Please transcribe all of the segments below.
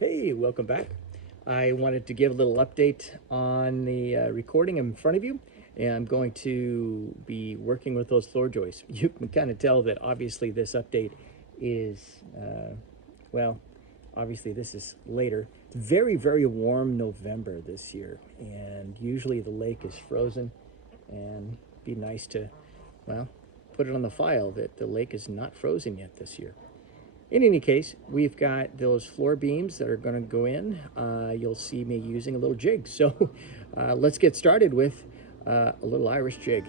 Hey, welcome back. I wanted to give a little update on the recording in front of you, and I'm going to be working with those floor joists. You can kind of tell that obviously this update is, well, obviously this is later. It's very, very warm November this year, and usually the lake is frozen, and it'd be nice to, well, put it on the file that the lake is not frozen yet this year. In any case, we've got those floor beams that are going to go in. You'll see me using a little jig. So let's get started with a little Irish jig.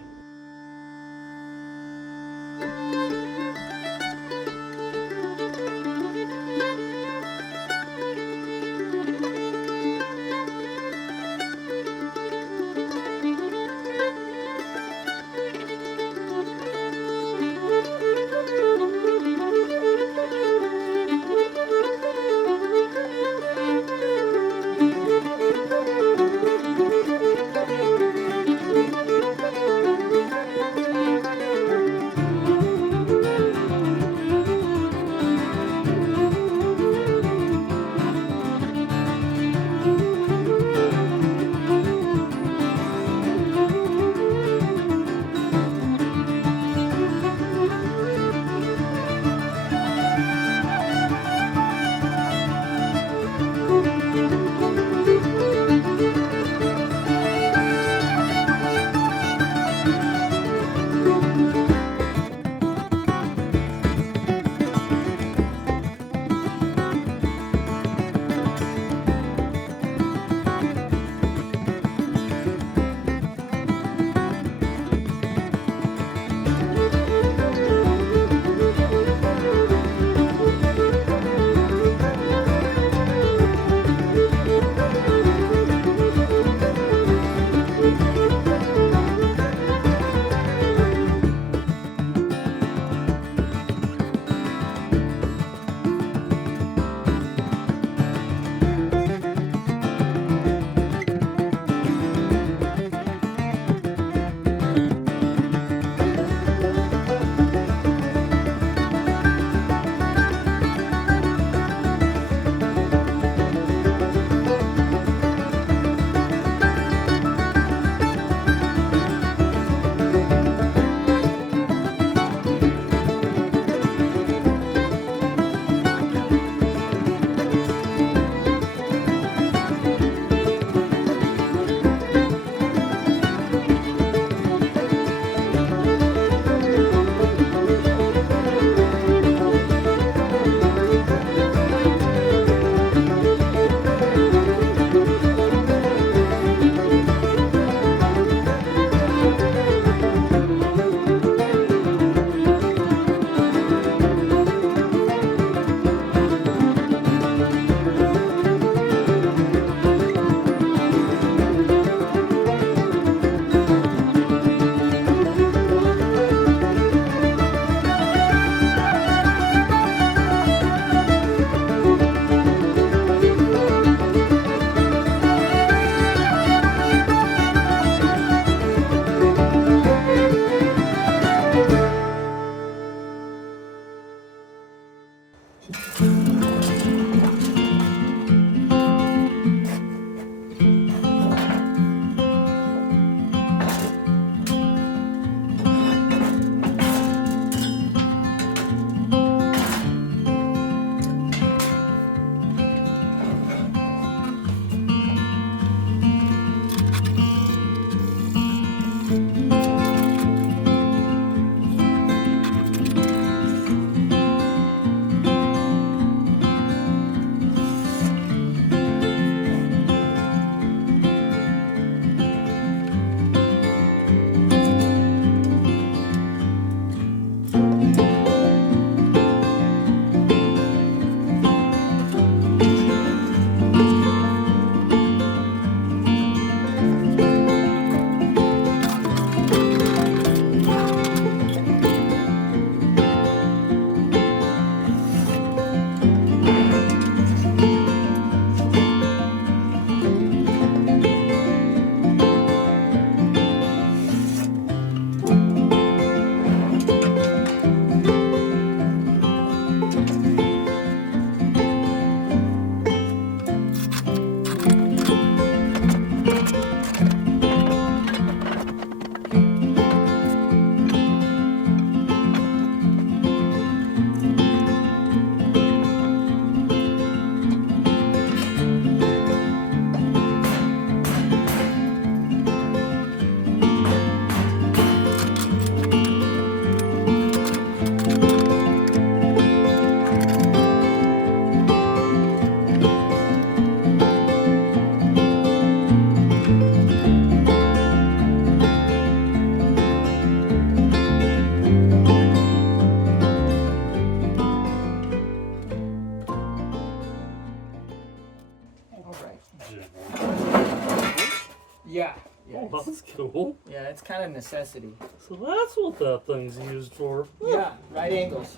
Yeah. Yeah, Oh, that's cool. yeah, it's kind of necessity. So that's what that thing's used for. Yeah, right angles.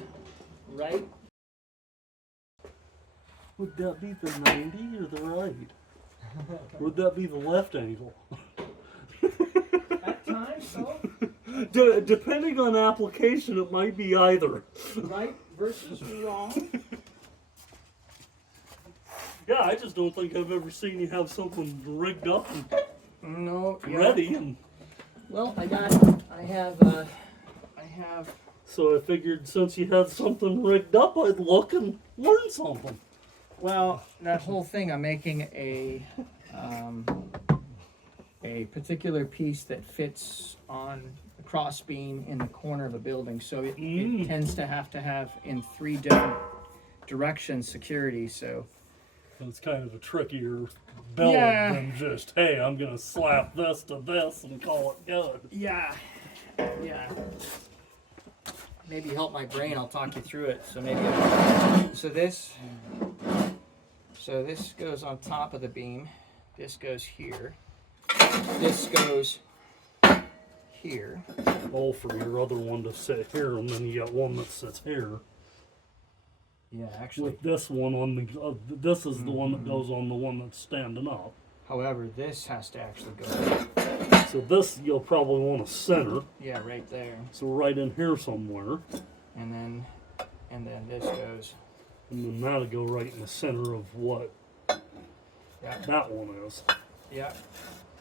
Right? Would that be the 90 or the right? Would that be the left angle? At times, so. Depending on application, it might be either. Right versus wrong. Yeah, I just don't think I've ever seen you have something rigged up and No. Yeah. ready. And Well, I have. so I figured since you had something rigged up, I'd look and learn something. Well, that whole thing, I'm making a particular piece that fits on the cross beam in the corner of a building. So it tends to have in 3 different directions security. So It's kind of a trickier build than just, hey, I'm gonna slap this to this and call it good. yeah. Maybe help my brain. I'll talk you through it. So maybe. So this goes on top of the beam. This goes here. This goes here. Oh, for your other one to sit here, and then you got one that sits here. Yeah, actually. With this one on the, this is the one that goes on the one that's standing up. However, this has to actually go. So this you'll probably want to center. Yeah, right there. So right in here somewhere. And then this goes. And then that'll go right in the center of what that one is. Yeah.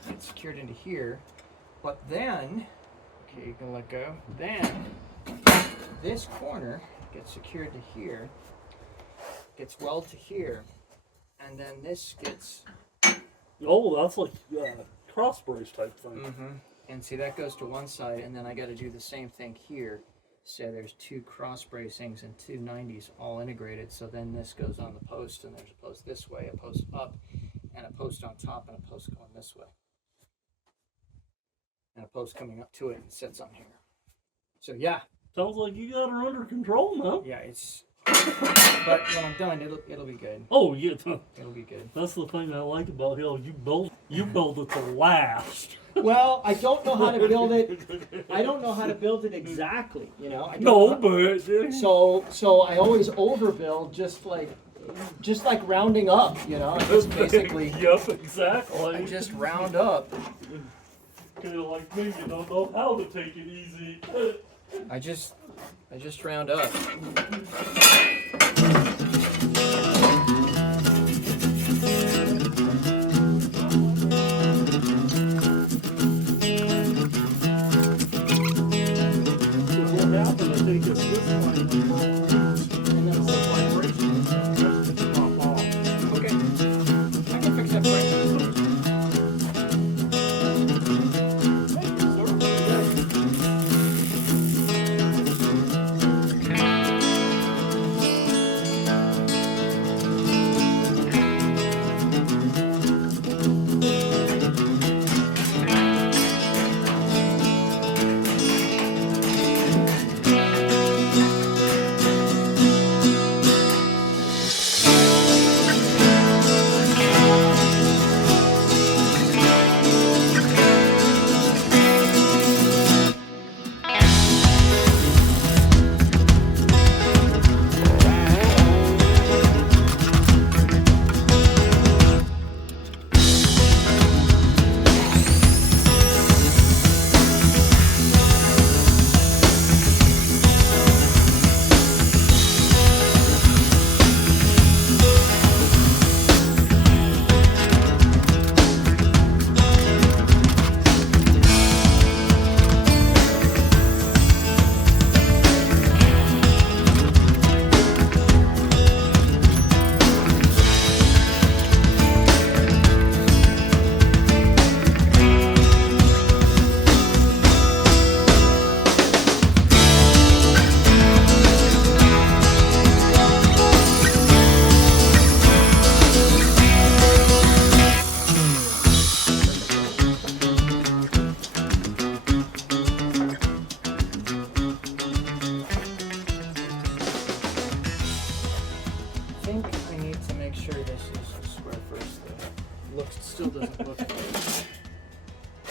It's secured into here. But then, okay, you can let go. Then this corner gets secured to here. Gets welded to here. And then this gets. Oh, that's like cross brace type thing. Mm-hmm. And see, that goes to one side, and then I got to do the same thing here. So there's 2 cross bracings and 2 90s all integrated. So then this goes on the post, and there's a post this way, a post up, and a post on top, and a post going this way. And a post coming up to it and sits on here. So yeah. Sounds like you got her under control now. Yeah, it's. But when I'm done, it'll be good. Oh yeah. It'll be good. That's the thing I like about Hill. You build it to last. Well, I don't know how to build it. I don't know how to build it exactly. You know. So I always overbuild, just like rounding up. You know. Just basically. Yep, exactly. I just round up. Kind of like me, you don't know how to take it easy. I just round up.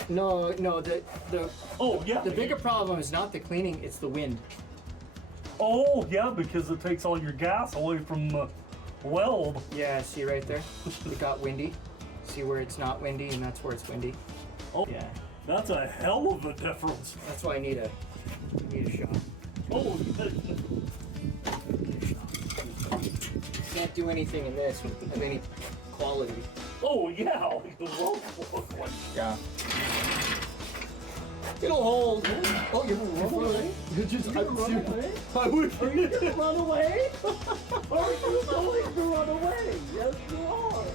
No, Oh yeah. the bigger problem is not the cleaning, it's the wind. Oh yeah, because it takes all your gas away from the weld. Yeah, see right there? It got windy. See where it's not windy, and that's where it's windy. Oh Yeah, that's a hell of a difference. that's why I need a shop. Oh, Can't do anything in this of any quality. oh yeah, like the weld look like. Yeah. It'll hold. Oh, you're gonna run away? Are you gonna run away? Are you going to run away? Yes, you are.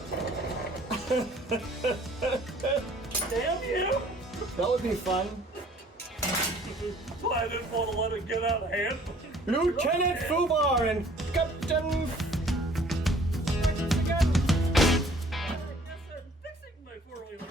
Damn you! That would be fun. I didn't want to let it get out of hand. Lieutenant Fubar and Captain. Yes, sir. Fixing my four-wheeler.